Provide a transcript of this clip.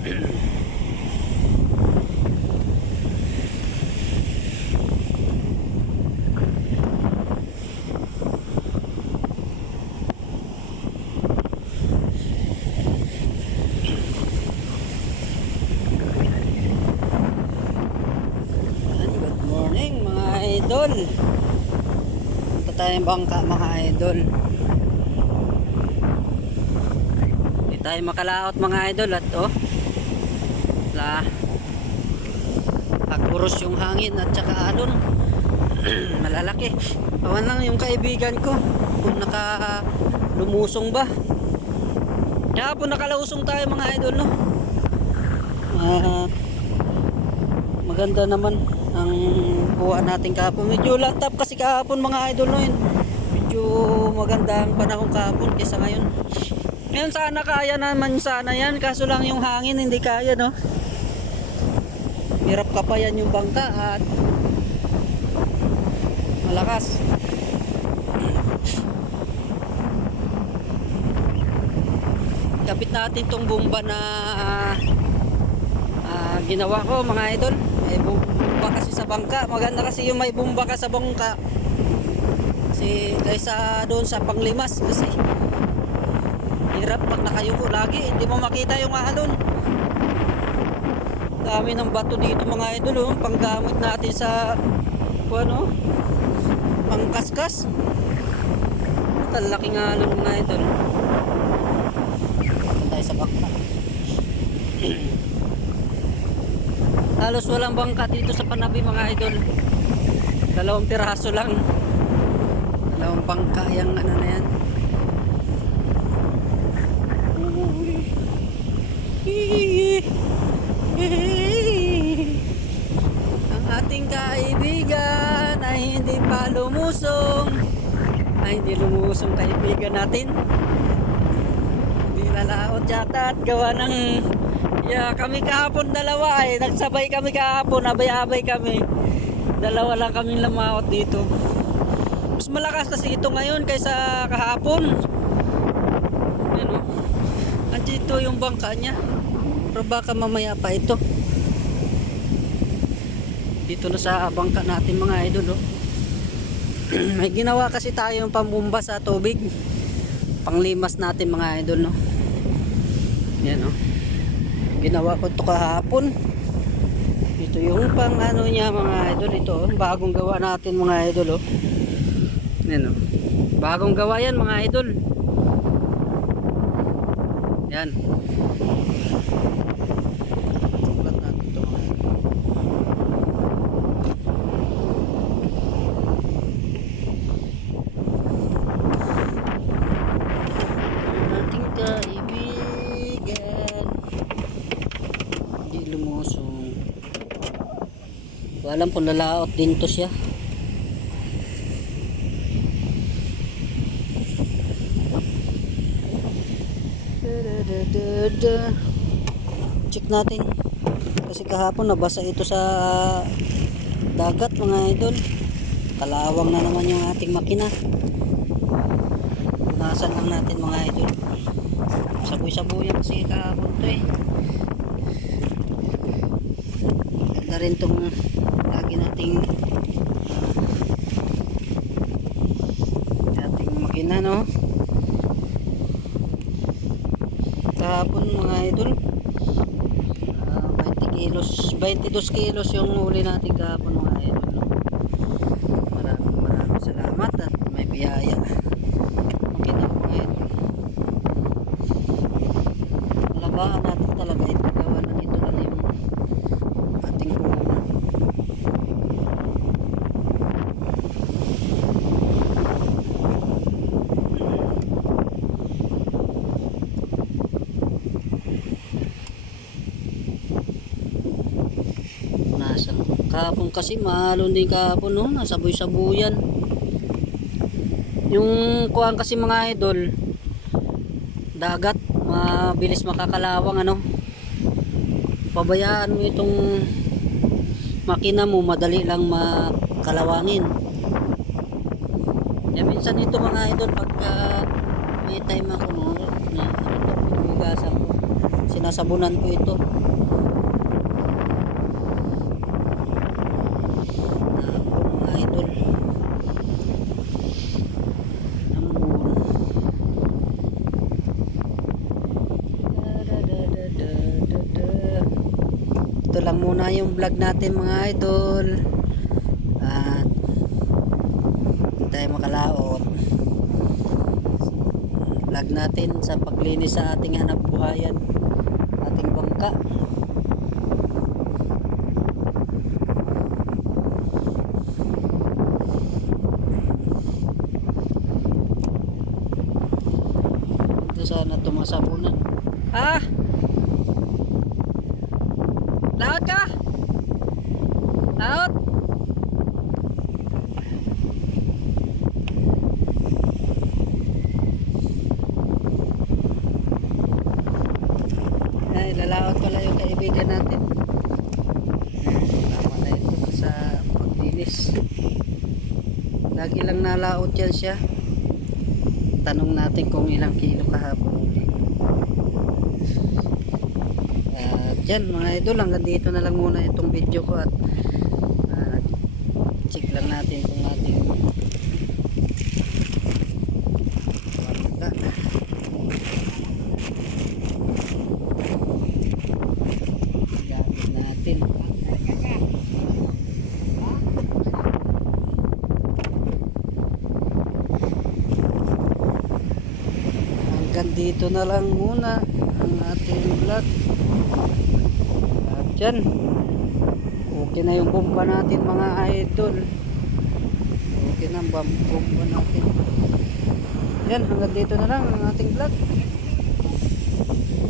Idol, punta tayong bangka mga idol. Hindi tayo makalaot mga idol. At akuros yung hangin at saka alon. Malalaki. Awan lang yung kaibigan ko kung lumusong ba. Kaya po nakalusong tayo mga idol, no? Maganda naman ang buwan natin kahapon. Medyo lantap kasi kahapon mga idol, no? Medyo maganda ang panahon kahapon kaysa ngayon. Ngayon sana kaya naman sana yan, kaso lang yung hangin hindi kaya, no? Hirap kapayan yung bangka at malakas. Kapit natin tong bomba na ginawa ko mga idol. May bomba kasi sa bangka. Maganda kasi yung may bomba ka sa bangka kasi kaysa doon sa panglimas, kasi hirap pag nakayuko lagi, hindi mo makita yung alon. Dami ng bato dito mga idol, panggamit natin sa pangkaskas. Ang laking alon mga idol. Tayo sa bangka. Halos walang bangka dito sa Panabi mga idol. 2 piraso lang. 2 bangka yung ano na yan. Ang ating kaibigan ay hindi pa lumusong. Ay hindi lumusong kaibigan natin. Hindi lalaot yata at gawa ng kami kahapon dalawa ay nagsabay kami kahapon, abay-abay kami. Dalawa lang kaming lamaot dito. Mas malakas kasi ito ngayon kaysa kahapon. Ano? Andito yung bangka niya. Pero baka mamaya pa ito. Dito na sa bangka natin mga idol, May ginawa kasi tayo yung pambumba sa tubig. Panglimas natin mga idol, no. Yan, ginawa ko ito kahapon. Ito yung pang ano niya mga idol. Ito bagong gawa natin mga idol, yan, bagong gawa yan mga idol. Yan. Sukat natin ito mga idol. Ating kaibigan hindi lumusong. Alam kung lalaot din to siya. Check natin kasi kahapon nabasa ito sa dagat mga idol. Kalawang na naman yung ating makina. Punasan lang natin mga idol. Saboy-saboyan kasi kahapon to Ganda rin tong lagi nating makina, no? Kahapon mga idol 22 kilos yung huli natin kahapon mga idol, no? Maraming salamat at may biyaya makina mga idol. Labahan natin talaga ito, gawa ng ito lang yung ating puno. Kahapon kasi mahalon din kahapon, no? Nasaboy-sabuyan yung kuhaan kasi mga idol. Dagat mabilis makakalawang, ano? Pabayaan mo itong makina mo, madali lang makalawangin. Minsan ito mga idol, pagka may time ako, no, na pinugasan ko, sinasabunan ko ito. Napon mga idol. Ambon. Ito lang muna yung vlog natin mga idol. At hindi tayo makalaot. Vlog natin sa paglinis sa ating hanap buhayan, ating bangka. Ito sana tumasabunan. Ah! Laot ka! Laot! Ay, lalaot pala yung kaibigan natin. Tama na ito sa paglinis. Lagi lang nalaot yan siya. Tanong natin kung ilang kilo kahapon. Yan mga idol, hanggang dito na lang muna itong video ko. At check lang natin kung ating bangka. Gamit natin. Hanggang dito na lang muna ang ating vlog. At yan, okay na yung bomba natin mga idol. Okay na ang bomba natin. Yan, hanggang dito na lang ang ating vlog.